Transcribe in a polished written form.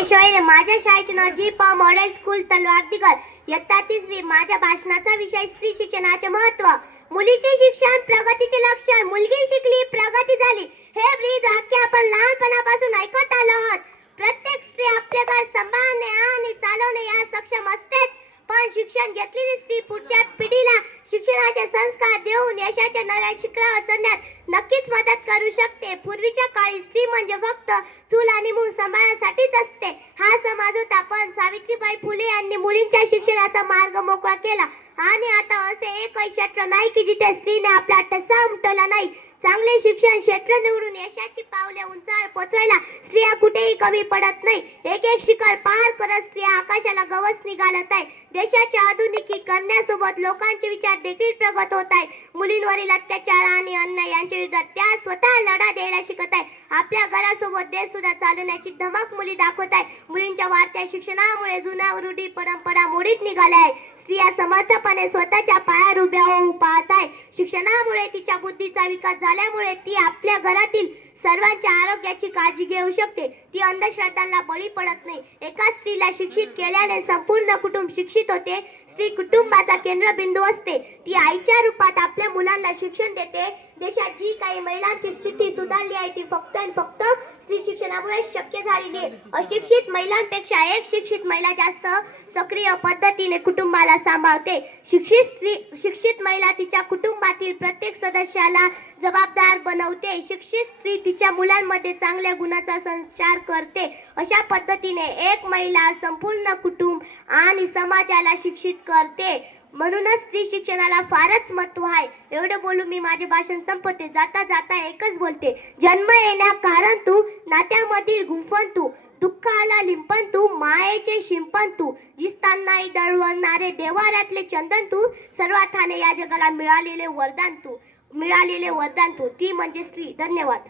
केशवने माझ्या शाळेचे नाव जी.प. Model school तलवारदिगर. इयत्ता तिसरी. माझ्या भाषणाचा विषय स्त्री शिक्षणाचे महत्त्व. मुलीचे शिक्षण प्रगतीचे लक्षण. मुलगी शिकली प्रगती झाली हे ब्रीद वाक्य आपण लहानपणापासून ऐकत आलो आहोत. प्रत्येक स्त्री आपले घर सांभाळणे आणि चालवणे या सक्षम असतेच, पण शिक्षण घेतलेली स्त्री पुढच्या पिढीला शिक्षणाचे संस्कार देऊन यशाच्या नव्या शिखरावर चढण्यात नक्कीच मदत करू शकते. पूर्वीच्या काळी स्त्री म्हणजे फक्त चूल आणि मूल सांभाळण्यासाठीच असते हा समज होता, पण सावित्रीबाई फुले यांनी मुलींच्या शिक्षणाचा मार्ग मोकळा केला. आणि आता असे एकही क्षेत्र नाही की जिथे स्त्रीने आपला ठसा उमटवला नाही. चांगले शिक्षण क्षेत्र निवडून यशाची पावले उंचावर पोहोचवायला स्त्रिया कुठेही कमी पडत नाही. एक एक शिखर पार करत स्त्रिया आकाशाला गवसणी घालत आहे. देशाचे आधुनिकीकरणासोबत लोकांचे विचार देखील प्रगत होत आहेत. मुलींवरील अत्याचार आणि अन्याय यांच्या विरोधात त्या स्वतः लढा द्यायला शिकत आहे. आपल्या घरासोबत देश सुद्धा चालवण्याची धमक मुली दाखवत आहे. मुलींच्या वाढत्या शिक्षणामुळे जुन्या रूढी परंपरा मोडीत निघाल्या आहे. स्त्रिया समर्थपणे स्वतःच्या पायावर उभ्या होऊ पाहत आहे. शिक्षणामुळे तिच्या बुद्धीचा विकास झाल्यामुळे ती आपल्या घरातील सर्वांच्या आरोग्याची काळजी घेऊ शकते. ती अंधश्रद्धांना बळी पडत नाही. एका स्त्रीला शिक्षित केल्याने संपूर्ण कुटुंब शिक्षित होते. स्त्री कुटुंबाचा केंद्रबिंदू असते. ती आईच्या रूपात आपल्या मुलांना शिक्षण देते. देशात जी काही महिलांची स्थिती सुधारली आहे ती फक्त आणि फक्त स्त्री शिक्षणामुळे शक्य झालेली आहे. अशिक्षित महिलांपेक्षा एक शिक्षित महिला जास्त सक्रिय पद्धतीने कुटुंबाला सांभाळते. शिक्षित महिला तिच्या कुटुंबातील प्रत्येक सदस्याला जबाबदार बनवते. शिक्षित स्त्री तिच्या मुलांमध्ये चांगल्या गुणांचा संचार करते. अशा पद्धतीने एक महिला संपूर्ण कुटुंब आणि समाजाला शिक्षित करते. म्हणूनच स्त्री शिक्षणाला फारच महत्त्व आहे. एवढे बोलून मी माझे भाषण संपवते. जाता जाता एकच बोलते. जन्म येण्या कारण तू, नात्यामधील गुंफण तू, दुःखाला लिंपण तू, मायेचे शिंपण तू, दिसतानाही दळवणारे देवाऱ्यातले चंदन तू, सर्वार्थाने या जगाला मिळालेले वरदान तू. ती म्हणजे स्त्री. धन्यवाद.